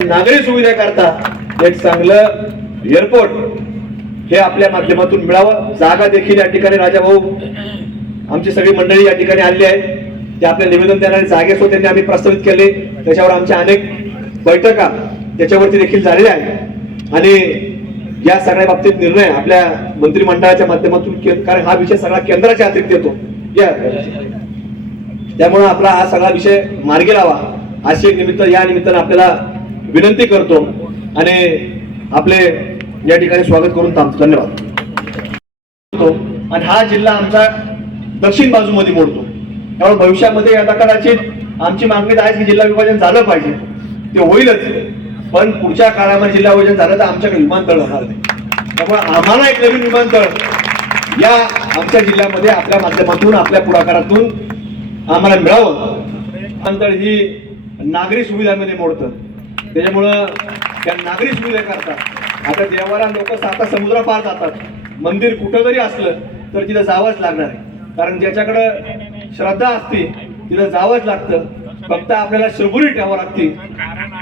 नागरी सुविधा करता एक चांगलं एअरपोर्ट हे आपल्या माध्यमातून मिळावं. जागा देखील या ठिकाणी राजा भाऊ आमची सगळी मंडळी या ठिकाणी आली आहे ते आपल्या निवेदन देणारे जागे त्यांनी आम्ही प्रस्तावित केले. त्याच्यावर आमच्या अनेक बैठका त्याच्यावरती देखील झालेल्या आहेत. आणि या सगळ्या बाबतीत निर्णय आपल्या मंत्रिमंडळाच्या माध्यमातून के- कारण हा विषय सगळा केंद्राच्या अतिरिक्त येतो. या त्यामुळे आपला हा सगळा विषय मार्गी लावा. अशी निमित्त या निमित्तानं आपल्याला विनंती करतो आणि आपले या ठिकाणी स्वागत करून थांबतो. धन्यवाद. होतो. आणि हा जिल्हा आमचा दक्षिण बाजूमध्ये मोडतो. त्यामुळे भविष्यामध्ये आता कदाचित आमची मागणी आहे की जिल्हा विभाजन झालं पाहिजे. ते होईलच. पण पुढच्या काळामध्ये जिल्हा विभाजन झालं तर आमच्याकडे विमानतळ राहणार नाही. त्यामुळे आम्हाला एक नवीन विमानतळ या आमच्या जिल्ह्यामध्ये आपल्या माध्यमातून आपल्या पुढाकारातून आम्हाला मिळावं. विमानतळ ही नागरी सुविधांमध्ये मोडतं. त्याच्यामुळं त्या नागरी सुविधा करतात. आता देवाला लोक आता समुद्र पार जातात. मंदिर कुठं जरी असलं तर तिथं जावंच लागणार आहे. कारण ज्याच्याकडं श्रद्धा असते तिथं जावंच लागतं. फक्त आपल्याला शबुरी ठेवावं लागते.